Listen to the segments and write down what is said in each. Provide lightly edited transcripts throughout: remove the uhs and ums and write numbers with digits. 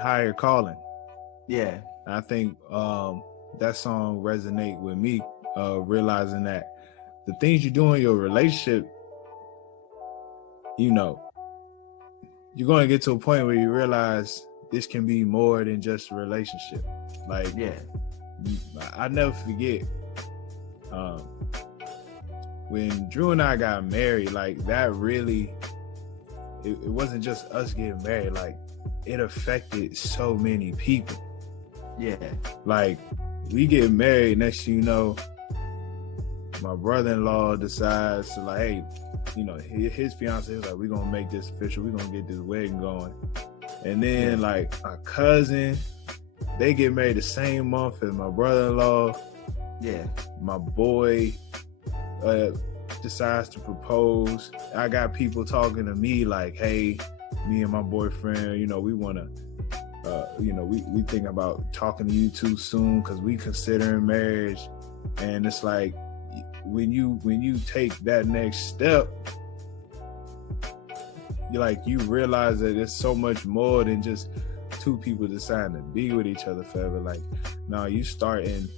Higher Calling. Yeah. I think that song resonate with me, realizing that the things you do in your relationship, you know, you're going to get to a point where you realize this can be more than just a relationship. Like, Yeah. I never forget um, when Drew and I got married. Like, that really, it wasn't just us getting married. Like, it affected so many people. Yeah. Like, we get married, next thing you know, my brother-in-law decides to, like, hey, you know, his fiance is like, we're gonna make this official, we're gonna get this wedding going. And then like my cousin, they get married the same month as my brother-in-law. Yeah. My boy decides to propose. I got people talking to me like, hey, me and my boyfriend, you know, we wanna you know, we think about talking to you too soon because we considering marriage. And it's like, when you take that next step, you realize that it's so much more than just two people deciding to be with each other forever. Like, now you starting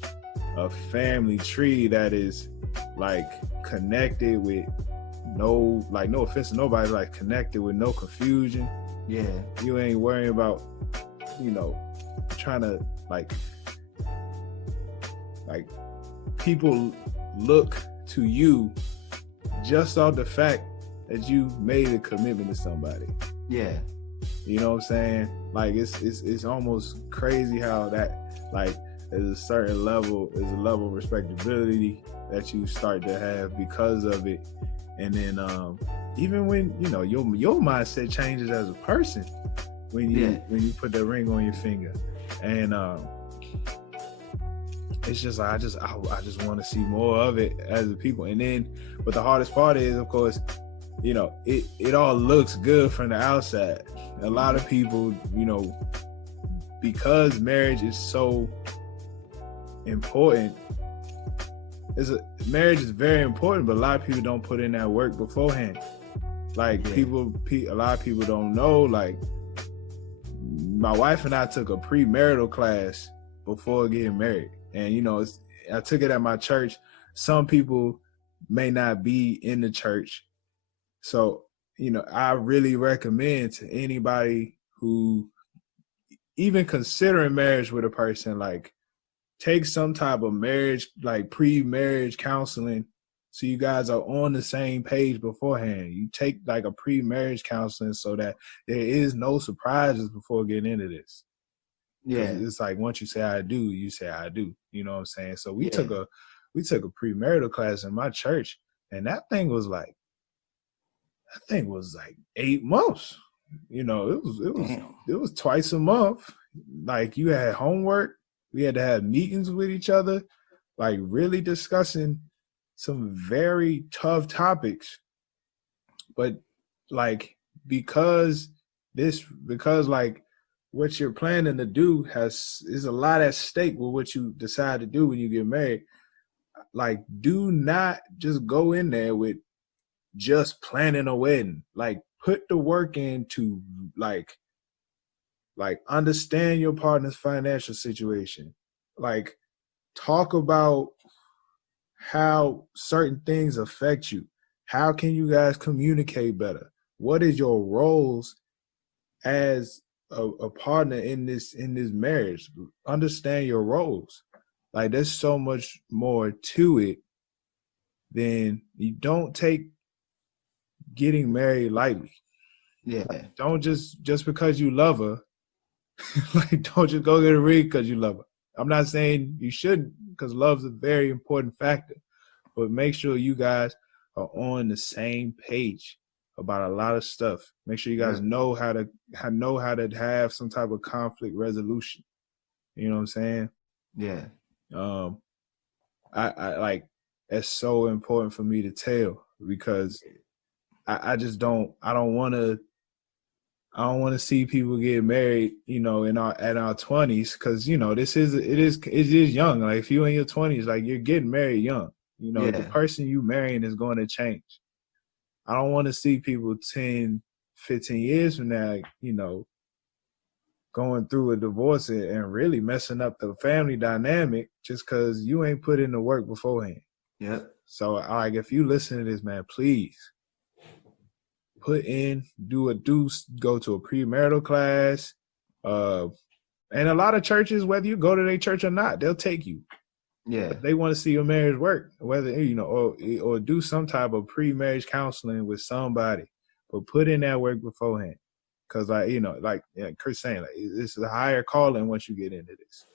a family tree that is like connected with no offense to nobody, like connected with no confusion. Yeah. You ain't worrying about, you know, trying to like people look to you just off the fact that you made a commitment to somebody. Yeah. You know what I'm saying? Like, it's almost crazy how that, like, there's a level of respectability that you start to have because of it. And then even when, you know, your mindset changes as a person when you put that ring on your finger. And it's just like, I just want to see more of it as a people. And then, but the hardest part is, of course, you know, it all looks good from the outside. A lot of people, you know, because marriage is so important, marriage is very important, but a lot of people don't put in that work beforehand. Like, a lot of people don't know, like, my wife and I took a premarital class before getting married. And, you know, I took it at my church. Some people may not be in the church. So, you know, I really recommend to anybody who even considering marriage with a person, like, take some type of marriage, like pre-marriage counseling, so you guys are on the same page beforehand. You take like a pre-marriage counseling so that there is no surprises before getting into this. Because it's like, once you say I do, you say I do. You know what I'm saying? So we took a premarital class in my church, and that thing was like 8 months. You know, it was twice a month. Like, you had homework, we had to have meetings with each other, like really discussing some very tough topics. But like, because like what you're planning to do is a lot at stake with what you decide to do when you get married. Like, do not just go in there with just planning a wedding. Like, put the work into like understand your partner's financial situation. Like, talk about how certain things affect you. How can you guys communicate better? What is your roles as a partner in this marriage? Understand your roles. Like, there's so much more to it than, you don't take getting married lightly. Yeah. Like, don't just because you love her, like, don't just go get a ring because you love her. I'm not saying you shouldn't, because love's a very important factor, but make sure you guys are on the same page about a lot of stuff. Make sure you guys know how to have some type of conflict resolution. You know what I'm saying? Yeah. I like, that's so important for me to tell, because I just don't want to see people get married, you know, at our 20s, because, you know, it is young. Like, if you're in your 20s, like, you're getting married young. You know, the person you marrying is going to change. I don't want to see people 10, 15 years from now, you know, going through a divorce and really messing up the family dynamic just because you ain't put in the work beforehand. Yep. So like, if you listen to this, man, please go to a premarital class. And a lot of churches, whether you go to their church or not, they'll take you. Yeah. But they want to see your marriage work, whether, or do some type of pre-marriage counseling with somebody, but put in that work beforehand. Cause like Chris saying, like, this is a higher calling once you get into this.